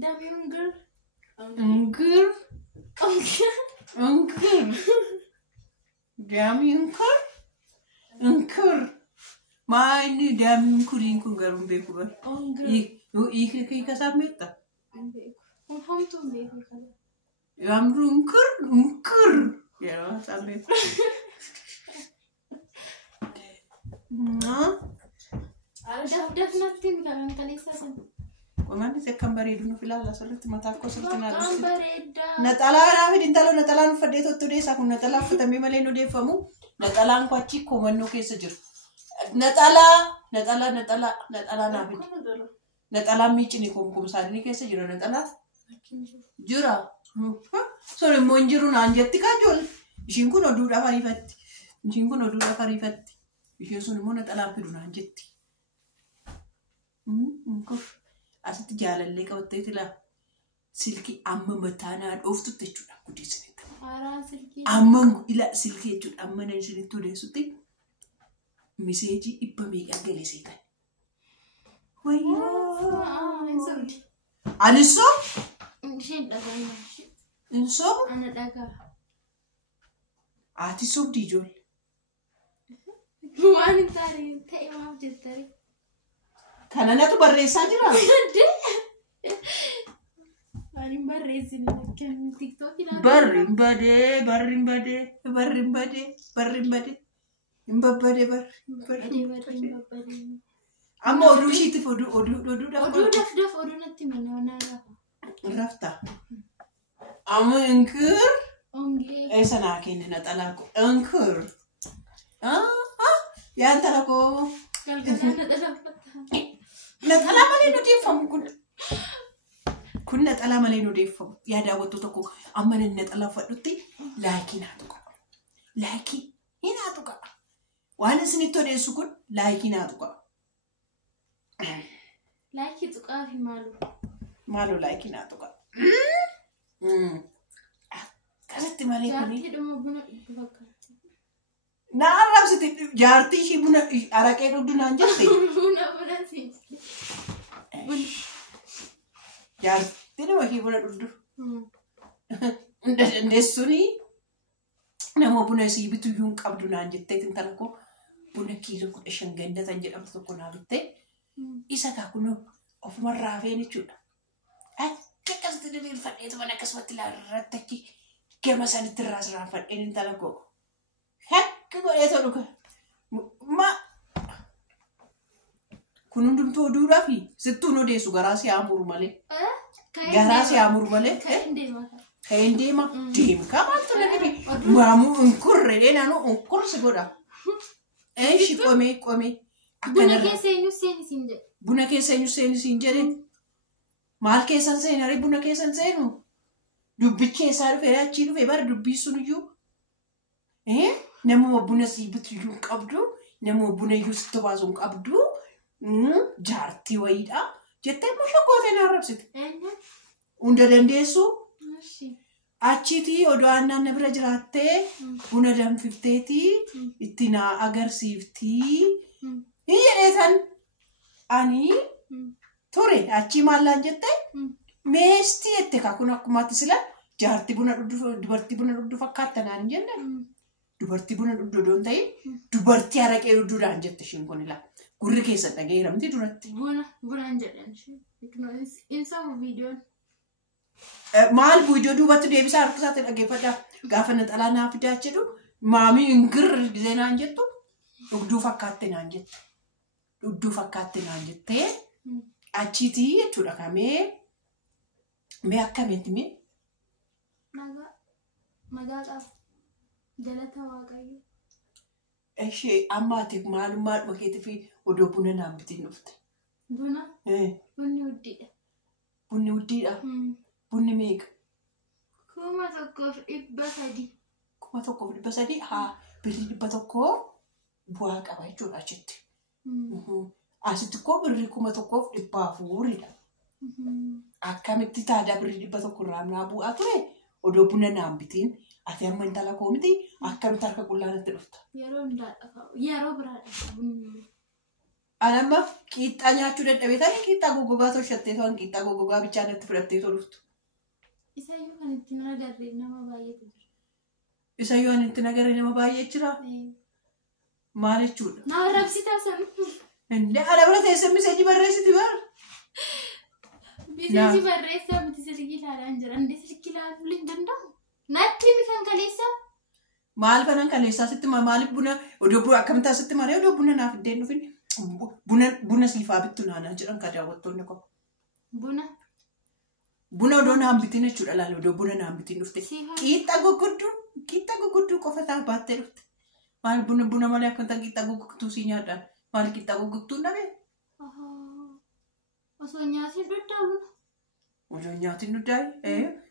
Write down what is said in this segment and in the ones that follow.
Dami ungkir. Ungkir. Ungkir. Dami ungkir. Ungkir. Maini dami ungkirin kun garum beku bar. Ungkir. Ik kasameta. Hamtu beku kala. Yamru ungkir. Ya sameta. Daf naftin kalan kalisa san. Wangan se kambare dunu filala salati matako saltina Kan bareda. Natala na fi dintalo natala nu fadde to tude sa kun natala futame male no defamu natala ko ci ko manno ke sajir natala na fi natala mi ci ni ko sa ni ke sajir natala jura so le monjiru na anjetti ka jol jingu no duda fari fatti yesu ni mo natala fi duna anjetti ko asiti jaalalle qabattee tila silki amma mataana dhoftu jechuudha guddisanitti amma ila silki jechuudha amma nan isinitti odeessutti miseeji dhibba meeqa galeseetan wayyoo aniso inso Ana daga. ati sobdi ijool Waan tarii ta'e maaf jettari. kananatu barreessaa jira Ani barreessine kan TikTok ila. barrin bade amma oduu ishiitiif oduu Daf natti mana rafta amma inkir Ongee. esa naa kennina xalaako inkir yaan talako Galgalaan na dhalaffata. naxalaa malee nu deeffamu kun naxalaa malee nu deeffamu yaa daawwattu tokko amma nan naxalaa fadhutti laayikii naatu qaba laayikii hinaatu qaba waan isinitti odeessu kun laayikii naatu qaba Laayikii tuqaa fi maaloo laayikii naatu qaba akkasitti malee kuni Jaartii dhuma buna fakkaata. na arrabsiti jaartii ishii buna araqee dhugdu naan jette Buna si. jaartii nama ishii buna dhugdu dandeessuni nama buna isii bitu iyyuu hin qabdu naan jettee intala koo buna kiiloo 15 gandatan jedhamtu tokko naa bittee isa kaa kun ofumarraa hafeen jechuudha. Akka akkasitti diriirfadheetu mana akkasumatti laarratti akki gama sanitti irraa sirraanfadheen intala koo akka godheetoo dhuga kun hundumtuu oduudhaafi sittuun odeessu garaa si haamuru malee ka'een deema deemkaa maaltu na dhibe maamuu unkurre dhenaanuu unkursi godha eeshi qomee Buna keessa eenyu seeni jedhe. buna keessa eenyu seeni siin jedhe maal keessan seenare buna keessan seenu dubbichi keessaa dhufee achii dhufee bara dubbii sun iyyuu namuma buna sii bitu iyyuu qabdu namuma buna iyyuu sitti baasu qabdu jaartii wayiidha jettee immoo shokkootee na arrabsite hunda dandeessu achiitii odoo annaan na bira jiraattee buna danfifteetii itti na agarsiiftii jedheetan ani ture achii maallaan jette meestii jette kun akkumaatti sila jaartii buna dhugdu dubartii buna dhugdu fakkaattanaan hin jenne dubartii buna dhugdu odoon ta'in dubartii araqee dhugduudhaan jette ishiin kun ilaa gurri keessa dhageeramti duratti. Bunaan jedhan insa viidiyoon. Maal viidiyoo duubatti deebisaa harka isaatti dhageeffadha gaafa naxalaa naaf fidaa jedhu maamii ingirri gisee naan jettu dhugduu fakkaatte naan jette. Dhugduu fakkaatte naan jettee achiitii jechuudha kamee mee akkamitti mee? Magaadhaaf galata waaqayyo. Ishee ammaatiif maalummaa dhokeetii fi odoo buna naan bitiin dhufte. Buna? Bunni uddiidha. Bunni uddiidha? Bunni meeqa? 1,300. 1,300 haa birrii 100 bu'aa qaba jechuudha achitti. Asitti koo birrii 1,400dha. Akkamitti taadaa birrii 100 irraa naa bu'aa ture odoo buna naan bitiin ati amma intala koo miti akkamitti harka qullaanatti dhufta? Yeroo biraadha bunni. Anamma qiixxaa nyaachuu dadhabee qiixxaa goggogaa tolchattee to'an qiixxaa goggogaa bichaan itti fudhattee toluftu. Isayyuu kan ittiin agarre nama baay'eetu jira. Isayyuu kan ittiin agarre nama baay'ee jira. Maal jechuudha? Naa rabsitaa sana. Inde ana bira teessee miseejii barreessiti bara. Miseejii barreessaa miti silkii ilaalaan jira. Inde silkii ilaaluu hin danda'u. Natti mi kan kaleessaa? Maal kanan kaleessaa sitti maaliif buna odoo buna akkamittaa sitti maree odoo buna naaf iddeen dhufin buna siifaa bittu naanaa jedhan ka daawwattoonni qaba. Buna odoo naan bitiin jechuudha laala odoo buna naan bitiin dhufte. Qiixxaa gurgudduu qofa ta'a baattee dhufte. Maal buna malee akkamittaa qiixxaa gurgudduu si nyaadhaan? Maal qiixxaa gurgudduu dhabee? Osoo nyaatiin duddaa buna. Osoo nyaatiin duddaa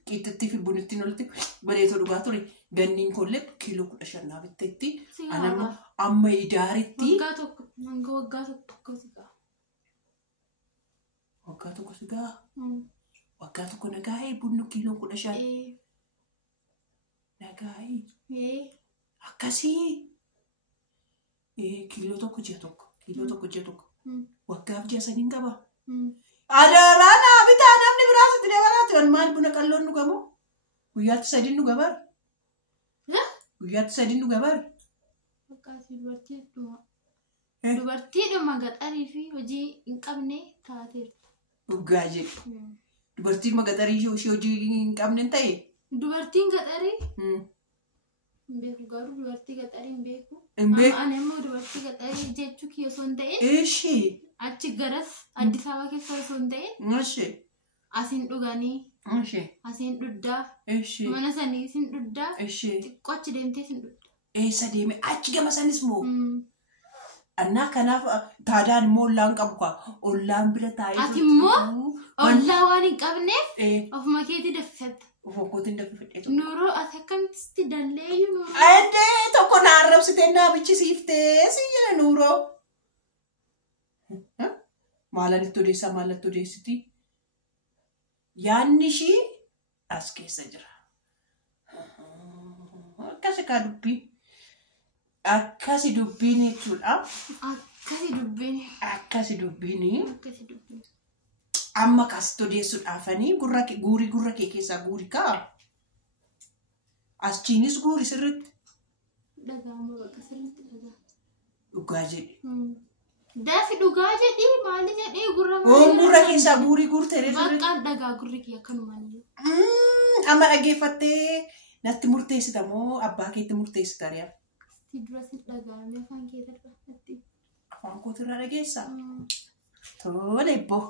qiixxattii fi bunittiin olitti bareetoo dhugaa ture. Ganniin kollee kiiloo 15 bitteetti. Anamma amma idaaritti. Waggaa tokko sigaa. Waggaa tokko sigaa. Waggaa tokko nagaa'ee bunni kiiloo 15. Nagaa'ee. Akkasii. Kiiloo tokko ji'a tokko. Waggaaf ji'a sadiin qaba. Adaraa naa bitaa namni biraa sitti dabalaati. Maal buna qalloon dhugamoo? Guyyaatti sadiin dhuga bara. Guyyaatti sadiin dhuga bara. Dubartiidhuma gaxarii fi hojii hin qabne taateerti. Dhugaa jedhu. Dubartiin magaxarii ishee hojii hin qabne ta'e. Dubartiin gaxarii. Beeku garuu dubartii gaxarii hin beeku. Ani immoo dubartii gaxarii jechuu kiyya osoo hin ta'in. Achi garas Addis Ababa keessa osoo hin ta'in. Asiin dhuganii. Asiin dhuddaa. Mana sanii isin dhuddaa. Xiqqoo achi deemtee isin dhuddaa. Eessa deeme achi gama sanis moo? Annaa kanaaf taadaan immoo ollaan qabu kaa ollaan bira taa'ee. Ati immoo ollaa waan hin qabneef ofuma keetii daffifatta. Ofuma kootiin daffifadhee. Nuuroo ati akkamitti dalleeyyuu nuuroo. Addee tokko na arrabsitee naa bichisiiftee si jedha nuuroo. Maalanitti odeessaa maalatti odeessiti? Yaanni ishii as keessa jira. Akkasi kaa dubbii. Akkasi dubbiin jechuudha. Akkasi dubbiin. Amma kasitti odeessuudhaafanii guurii gurra kee keessaa guuri kaa. Achiinis guuri sirriitti. Dhagaama bakka sirriitti dhagaa. Dhugaa jedhi. Daafi dhugaa jedhi maali jedhee gurra malee. Gurra keessaa guurii guurtee sirriitti. Bakkaan dhagaa gurri kee akkanumaan. Amma dhageeffattee natti murteessita moo abbaa keetti murteessita riyaa? Dura si dhagaame afaan kee irraa. Afaan kootirraa dhageessaa? Tole boo.